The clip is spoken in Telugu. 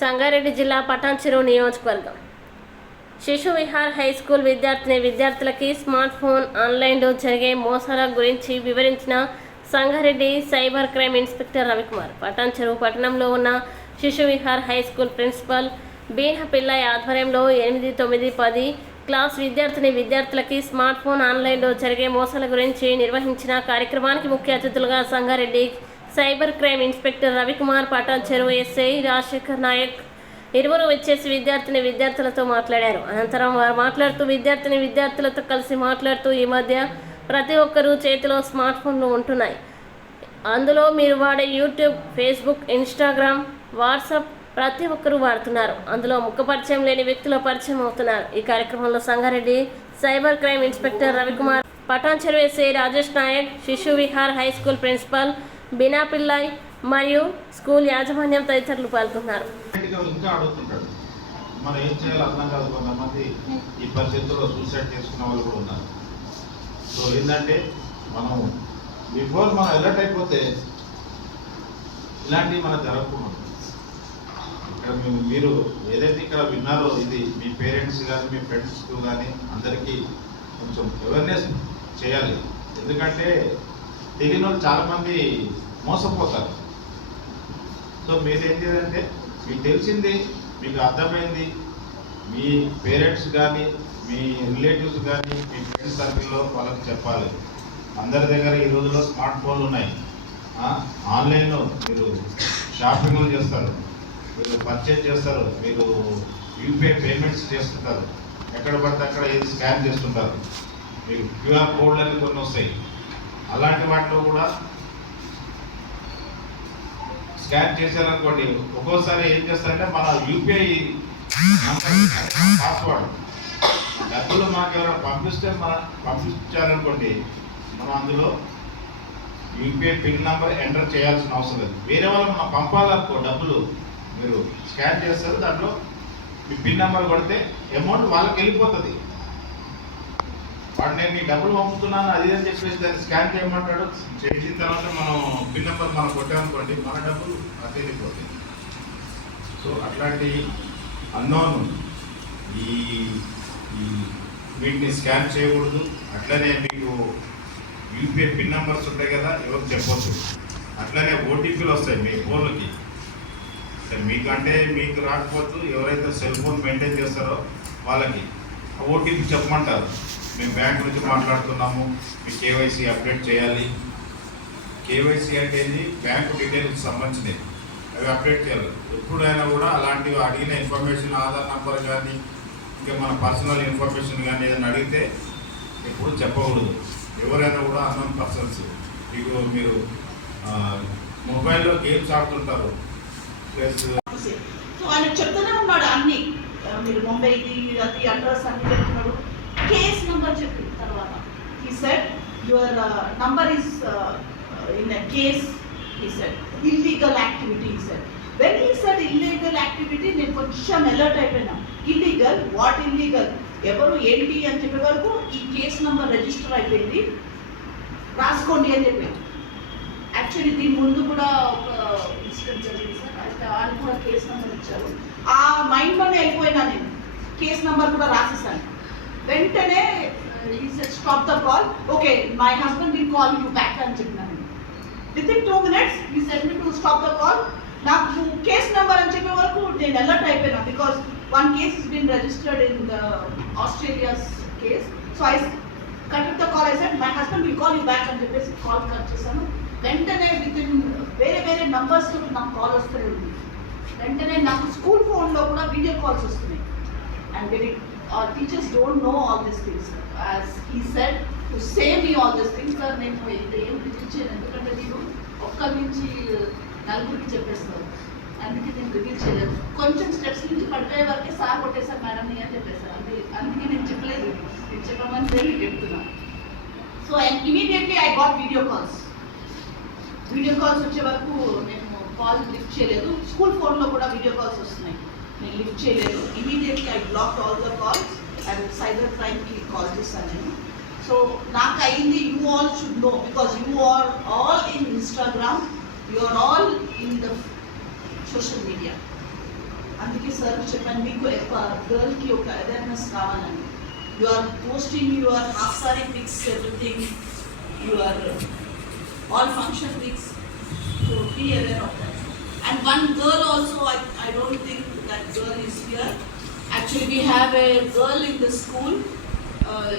సంగారెడ్డి జిల్లా పటాన్చెరు నియోజకవర్గం. శిశు విహార్ హై స్కూల్ విద్యార్థిని విద్యార్థులకి స్మార్ట్ ఫోన్ ఆన్లైన్లో జరిగే మోసాల గురించి వివరించిన Sangareddy cyber crime inspector Ravikumar. Patancheru పట్టణంలో ఉన్న Shishu Vihar high school principal బీహ Pillaiah ఆధ్వర్యంలో ఎనిమిది తొమ్మిది పది క్లాస్ విద్యార్థిని విద్యార్థులకి స్మార్ట్ ఫోన్ ఆన్లైన్లో జరిగే మోసాల గురించి నిర్వహించిన కార్యక్రమానికి ముఖ్య అతిథులుగా Sangareddy cyber crime inspector Ravikumar Patan Cheruvu SI Rajasekhar Naik ఇరువురు వచ్చేసి విద్యార్థిని విద్యార్థులతో మాట్లాడారు. అనంతరం వారు మాట్లాడుతూ విద్యార్థిని విద్యార్థులతో కలిసి మాట్లాడుతూ ఈ మధ్య ప్రతి ఒక్కరూ చేతిలో స్మార్ట్ ఫోన్లు ఉంటున్నాయి. అందులో మీరు వాడే యూట్యూబ్ ఫేస్బుక్ ఇన్స్టాగ్రామ్ వాట్సాప్ ప్రతి ఒక్కరూ వాడుతున్నారు. అందులో ముఖ పరిచయం లేని వ్యక్తుల పరిచయం అవుతున్నారు. ఈ కార్యక్రమంలో Sangareddy cyber crime inspector Ravikumar Patan Cheruvu SI Rajesh Naik Shishu Vihar high school principal Bina Pillai మరియు స్కూల్ యాజమాన్యం తదితరులు పాల్గొన్నారు. ఇంకా అడుగుతుంటాడు మనం ఏం చేయాలో అర్థం కాదు కొంతమంది ఈ పరిస్థితుల్లో సూసైడ్ చేసుకున్న వాళ్ళు కూడా ఉన్నారు. సో ఏంటంటే మనం బిఫోర్ మనం అలర్ట్ అయిపోతే ఇలాంటివి మనం జరగకుండా ఇక్కడ మేము మీరు ఏదైతే ఇక్కడ విన్నారో ఇది మీ పేరెంట్స్ కానీ మీ ఫ్రెండ్స్కు కానీ అందరికీ కొంచెం అవేర్నెస్ చేయాలి. ఎందుకంటే తెలియని వాళ్ళు చాలామంది మోసపోతారు. సో మీరు ఏం చేయాలంటే మీకు తెలిసింది మీకు అర్థమైంది మీ పేరెంట్స్ కానీ మీ రిలేటివ్స్ కానీ మీ ఫ్రెండ్స్ సర్కిల్లో వాళ్ళకి చెప్పాలి. అందరి దగ్గర ఈ రోజుల్లో స్మార్ట్ ఫోన్లు ఉన్నాయి. ఆన్లైన్లో మీరు షాపింగ్లు చేస్తారు మీరు పర్చేజ్ చేస్తారు మీరు యూపీఐ పేమెంట్స్ చేస్తుంటారు. ఎక్కడ పడితే అక్కడ ఏది స్కాన్ చేస్తుంటారు. మీకు క్యూఆర్ కోడ్లు కొన్ని వస్తాయి. అలాంటి వాటిలో కూడా స్కాన్ చేశారనుకోండి ఒక్కోసారి ఏం చేస్తారంటే మన యూపీఐ పాస్వర్డ్ డబ్బులు మాకు ఎవరైనా పంపిస్తే మన పంపించారనుకోండి మనం అందులో యూపీఐ పిన్ నెంబర్ ఎంటర్ చేయాల్సిన అవసరం లేదు. వేరే వాళ్ళు మనం పంపాలనుకో డబ్బులు మీరు స్కాన్ చేస్తారు దాంట్లో మీ పిన్ నెంబర్ కొడితే అమౌంట్ వాళ్ళకి వెళ్ళిపోతుంది. వాడు నేను నీ డబ్బులు పంపుతున్నాను అది అని చెప్పేసి దాన్ని స్కాన్ చేయమంటాడు. చేసిన తర్వాత మనం పిన్ నెంబర్ మనం కొట్టామనుకోండి మన డబ్బులు అదే వెళ్ళిపోతాయి సో అట్లాంటి అన్నోన్ ఈ ఈ వీటిని స్కాన్ చేయకూడదు. అట్లనే మీకు యూపీఐ పిన్ నెంబర్స్ ఉంటాయి కదా ఎవరికి చెప్పొచ్చు అట్లనే ఓటీపీలు వస్తాయి మీ ఫోన్లకి. సరే మీకంటే మీకు రాకపోతే ఎవరైతే సెల్ ఫోన్ మెయింటైన్ చేస్తారో వాళ్ళకి. ఓటీపీ చెప్పమంటారు. మేము బ్యాంక్ నుంచి మాట్లాడుతున్నాము. మీ కేవైసీ అప్డేట్ చేయాలి. కేవైసీ అంటే ఏంది? బ్యాంకు డీటెయిల్స్ సంబంధించినవి. అవి అప్డేట్ చేయాలి. ఎప్పుడైనా కూడా అలాంటివి అడిగిన ఇన్ఫర్మేషన్ ఆధార్ నెంబర్ కానీ ఇంకా మన పర్సనల్ ఇన్ఫర్మేషన్ కానీ ఏదైనా అడిగితే ఎప్పుడు చెప్పకూడదు. ఎవరైనా కూడా అన్నోన్ పర్సన్స్. మీకు మీరు మొబైల్లో గేమ్స్ ఆడుతుంటారు. ప్లస్ సో ఆయన చెప్తూనే ఉన్నాడు అన్ని. మీరు ముంబైకి అది అడ్రస్ అన్ని చెప్తున్నాడు కేస్ నంబర్ చెప్పిన తర్వాత. He said your number is in case he said illegal activity he said when he said illegal activity నేను కొంచెం అలర్ట్ అయిపోయినా. ఇల్లీగల్ వాట్ ఇల్లీగల్ ఎవరు ఏంటి అని చెప్పే వరకు ఈ కేస్ నంబర్ రిజిస్టర్ అయిపోయింది. రాసుకోండి అని చెప్పాను యాక్చువల్లీ దీని ముందు కూడా ఒక ఇన్సిడెంట్ జరిగింది సార్. అయితే వాళ్ళు కూడా కేసు నెంబర్ ఇచ్చారు. ఆ మైండ్లోనే వెళ్ళిపోయినా నేను. కేస్ నెంబర్ కూడా రాసేసాను. వెంటనే stop the call okay my husband will call you back అని చెప్పినాను. Within two minutes he said me to stop the call నాకు కేస్ నెంబర్ అని చెప్పే వరకు నేను అలర్ట్ అయిపోయినా because one case is been registered in the Australia's case so I cut the call I said my husband will call you back అని చెప్పేసి కాల్ కట్ చేశాను. వెంటనే విత్ ఇన్ వేరే వేరే నంబర్స్ నాకు కాల్ వస్తూనే ఉంది. వెంటనే నాకు స్కూల్ ఫోన్లో కూడా వీడియో కాల్స్ వస్తున్నాయి. And very teachers don't know all these things. As he said, to save me all these things, sir నేను ఏం రిలీజ్ ఎందుకంటే నేను ఒక్కరి నుంచి నలుగురికి చెప్పేస్తాను అందుకే నేను రిలీజ్ చేయలేదు. కొంచెం స్టెప్స్ నుంచి పడిపోయే వరకే సార్ కొట్టేశారు మేడం అని చెప్పేశారు. అందుకే అందుకే నేను చెప్పలేదు. నేను చెప్పమని నేను చెప్తున్నాను so and immediately I got video calls video calls వచ్చే వరకు నేను కాల్ లిఫ్ట్ చేయలేదు. స్కూల్ ఫోన్లో కూడా వీడియో కాల్స్ వస్తున్నాయి. నేను లిఫ్ట్ చేయలేదు immediately I block all the calls and cyber క్రైమ్కి call చేశాను నేను సో నాకు అయింది you all should know because you are all in Instagram you are all in the social media అందుకే సార్ చెప్పాను మీకు గర్ల్కి ఒక అవేర్నెస్ కావాలండి. You are posting your half sari pics everything your all function pics so be aware of that and one girl also I I don't think Actually, we have a girl in the school. Uh,